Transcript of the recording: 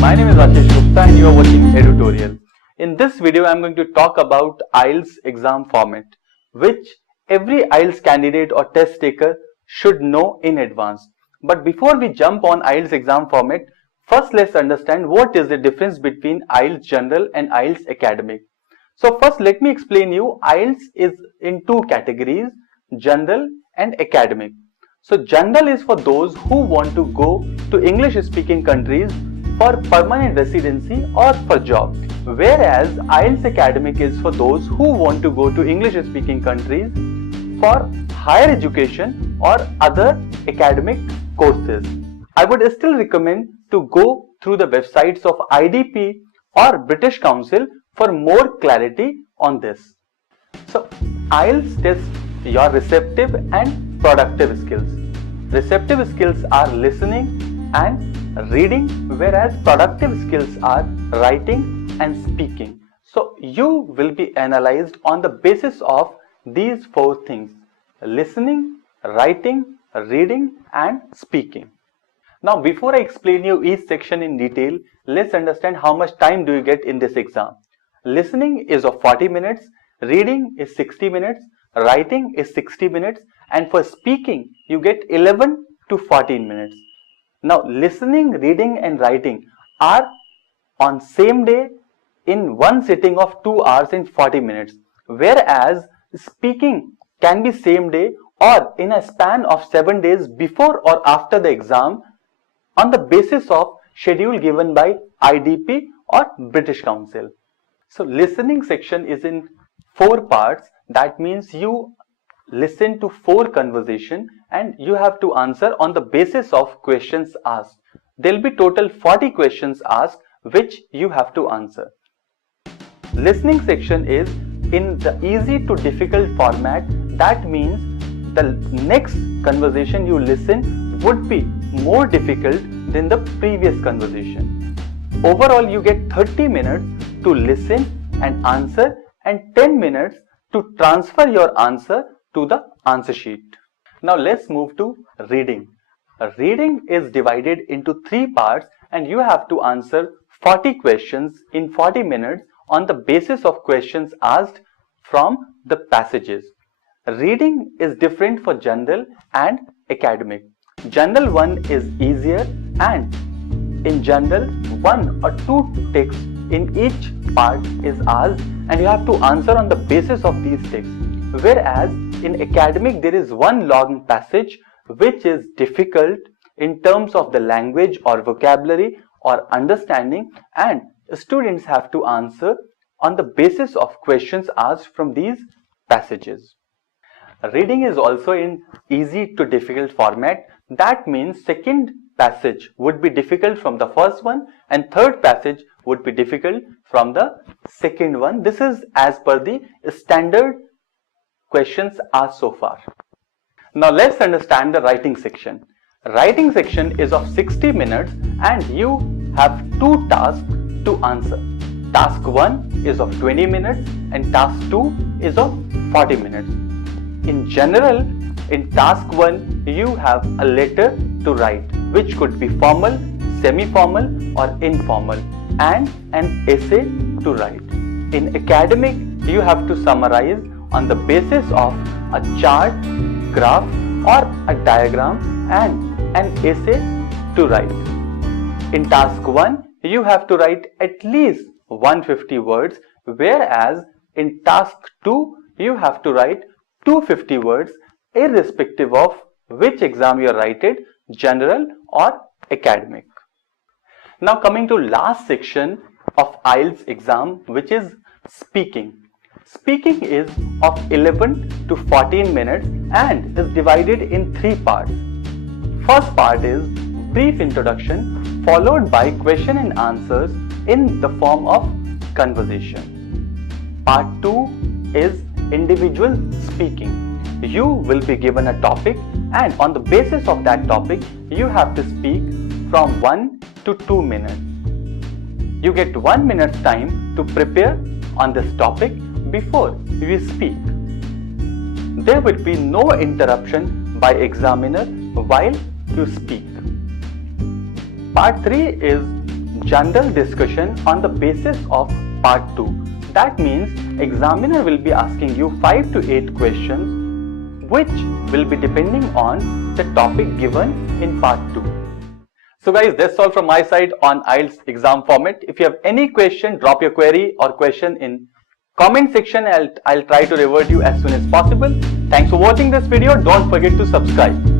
My name is Ashish Gupta and you are watching Editorial. In this video, I am going to talk about IELTS exam format, which every IELTS candidate or test taker should know in advance. But before we jump on IELTS exam format, first let's understand what is the difference between IELTS General and IELTS Academic. So first let me explain you, IELTS is in two categories, General and Academic. So General is for those who want to go to English speaking countries for permanent residency or for job, whereas IELTS Academic is for those who want to go to English speaking countries for higher education or other academic courses. I would still recommend to go through the websites of IDP or British Council for more clarity on this. So IELTS tests your receptive and productive skills. Receptive skills are listening and reading, whereas productive skills are writing and speaking. So you will be analyzed on the basis of these four things: listening, writing, reading and speaking. Now before I explain you each section in detail, let's understand how much time do you get in this exam. Listening is of 40 minutes, reading is 60 minutes, writing is 60 minutes, and for speaking you get 11 to 14 minutes. Now listening, reading and writing are on same day in one sitting of 2 hours and 40 minutes, whereas speaking can be same day or in a span of 7 days before or after the exam on the basis of schedule given by IDP or British Council. So listening section is in 4 parts. That means you listen to 4 conversation and you have to answer on the basis of questions asked. There will be total 40 questions asked which you have to answer. Listening section is in the easy to difficult format. That means the next conversation you listen would be more difficult than the previous conversation. Overall, you get 30 minutes to listen and answer and 10 minutes to transfer your answer to the answer sheet. Now let's move to reading. Reading is divided into 3 parts and you have to answer 40 questions in 40 minutes on the basis of questions asked from the passages. Reading is different for general and academic. General one is easier, and in general 1 or 2 texts in each part is asked and you have to answer on the basis of these texts, whereas in academic there is one long passage which is difficult in terms of the language or vocabulary or understanding, and students have to answer on the basis of questions asked from these passages. Reading is also in easy to difficult format. That means second passage would be difficult from the first one and third passage would be difficult from the second one. This is as per the standard questions asked so far. Now let's understand the writing section. Writing section is of 60 minutes and you have 2 tasks to answer. Task 1 is of 20 minutes and task 2 is of 40 minutes. In general, in task 1 you have a letter to write which could be formal, semi-formal or informal, and an essay to write. In academic, you have to summarize on the basis of a chart, graph or a diagram and an essay to write. In task 1, you have to write at least 150 words, whereas in task 2, you have to write 250 words irrespective of which exam you are writing, general or academic. Now coming to last section of IELTS exam, which is speaking. Speaking is of 11 to 14 minutes and is divided in 3 parts. First part is brief introduction followed by question and answers in the form of conversation. Part 2 is individual speaking. You will be given a topic and on the basis of that topic you have to speak from 1 to 2 minutes. You get 1 minute's time to prepare on this topic before you speak. There will be no interruption by examiner while you speak. Part 3 is general discussion on the basis of part 2. That means examiner will be asking you 5 to 8 questions which will be depending on the topic given in part 2. So guys, that's all from my side on IELTS exam format. If you have any question, drop your query or question in comment section. I'll try to revert you as soon as possible. Thanks for watching this video. Don't forget to subscribe.